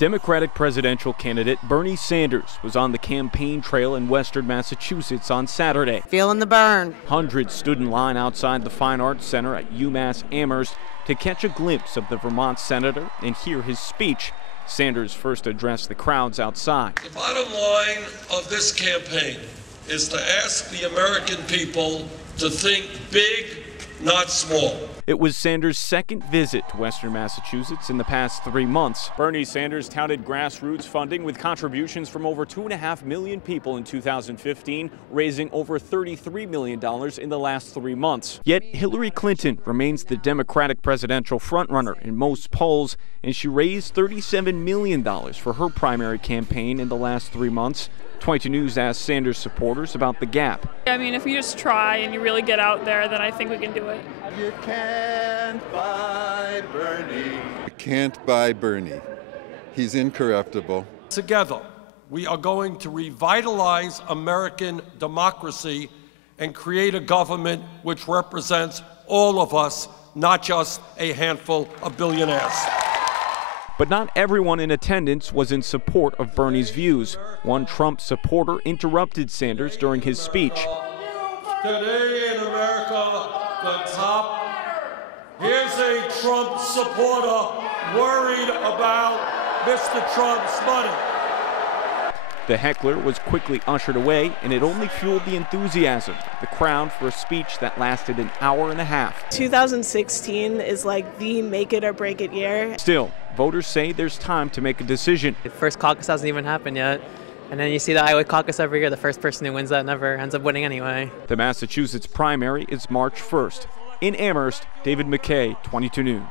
Democratic presidential candidate Bernie Sanders was on the campaign trail in western Massachusetts on Saturday. Feeling the burn. Hundreds stood in line outside the Fine Arts Center at UMass Amherst to catch a glimpse of the Vermont senator and hear his speech. Sanders first addressed the crowds outside. The bottom line of this campaign is to ask the American people to think big, not small. It was Sanders' second visit to western Massachusetts in the past 3 months. Bernie Sanders touted grassroots funding with contributions from over 2.5 million people in 2015, raising over $33 million in the last 3 months. Yet Hillary Clinton remains the Democratic presidential frontrunner in most polls, and she raised $37 million for her primary campaign in the last 3 months. 22 News asked Sanders supporters about the gap. I mean, if you just try and you really get out there, then I think we can do it. You can't buy Bernie. You can't buy Bernie. He's incorruptible. Together, we are going to revitalize American democracy and create a government which represents all of us, not just a handful of billionaires. But not everyone in attendance was in support of Bernie's views. One Trump supporter interrupted Sanders during his speech. Today in America, here's a Trump supporter worried about Mr. Trump's money. The heckler was quickly ushered away, and it only fueled the enthusiasm of the crowd for a speech that lasted an hour and a half. 2016 is like the make it or break it year. Still, voters say there's time to make a decision. The first caucus hasn't even happened yet. And then you see the Iowa caucus every year. The first person who wins that never ends up winning anyway. The Massachusetts primary is March 1st. In Amherst, David McKay, 22 News.